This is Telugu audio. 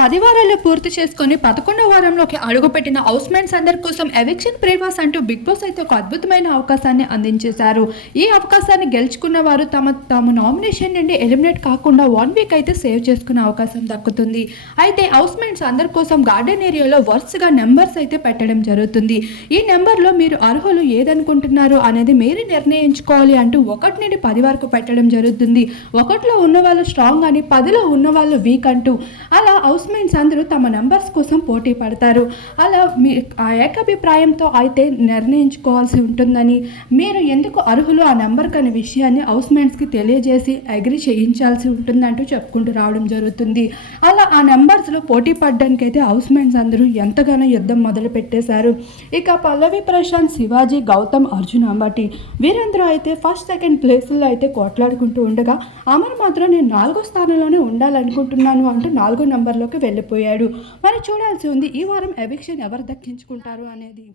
పది వారాలు పూర్తి చేసుకుని పదకొండో వారంలోకి అడుగుపెట్టిన హౌస్ హౌస్మేట్స్ అందరి కోసం ఎవిక్షన్ ప్రేవాస్ అంటూ బిగ్ బాస్ అయితే ఒక అద్భుతమైన అవకాశాన్ని అందించేశారు. ఈ అవకాశాన్ని గెలుచుకున్న వారు తమ తమ నామినేషన్ నుండి ఎలిమినేట్ కాకుండా వన్ వీక్ అయితే సేవ్ చేసుకునే అవకాశం దక్కుతుంది. అయితే హౌస్ హౌస్మేట్స్ అందరి కోసం గార్డెన్ ఏరియాలో వరుసగా నెంబర్స్ అయితే పెట్టడం జరుగుతుంది. ఈ నెంబర్లో మీరు అర్హులు ఏదనుకుంటున్నారు అనేది మీరు నిర్ణయించుకోవాలి అంటూ ఒకటి నుండి పది వరకు పెట్టడం జరుగుతుంది. ఒకటిలో ఉన్న వాళ్ళు స్ట్రాంగ్ అని పదిలో ఉన్న వాళ్ళు వీక్ అంటూ. అలా హౌస్ హౌస్మేట్స్ అందరూ తమ నంబర్స్ కోసం పోటీ పడతారు. అలా మీ ఆ ఏకాభిప్రాయంతో అయితే నిర్ణయించుకోవాల్సి ఉంటుందని మీరు ఎందుకు అర్హులు ఆ నెంబర్కి అనే విషయాన్ని హౌస్మేట్స్కి తెలియజేసి అగ్రి చేయించాల్సి ఉంటుందంటూ చెప్పుకుంటూ రావడం జరుగుతుంది. అలా ఆ నెంబర్స్లో పోటీ పడడానికి అయితే హౌస్మేట్స్ అందరూ ఎంతగానో యుద్ధం మొదలు పెట్టేశారు. ఇక పల్లవి ప్రశాంత్ శివాజీ గౌతమ్ అర్జున్ అంబటి వీరందరూ అయితే ఫస్ట్ సెకండ్ ప్లేసుల్లో అయితే కొట్లాడుకుంటూ ఉండగా అమర్ మాత్రం నేను నాలుగో స్థానంలోనే ఉండాలనుకుంటున్నాను అంటూ నాలుగో నంబర్లోకి వెళ్ళిపోయాడు మరి చూడాల్సి ఉంది ఈ వారం ఎవిక్షన్ ఎవరు దక్కించుకుంటారు అనేది.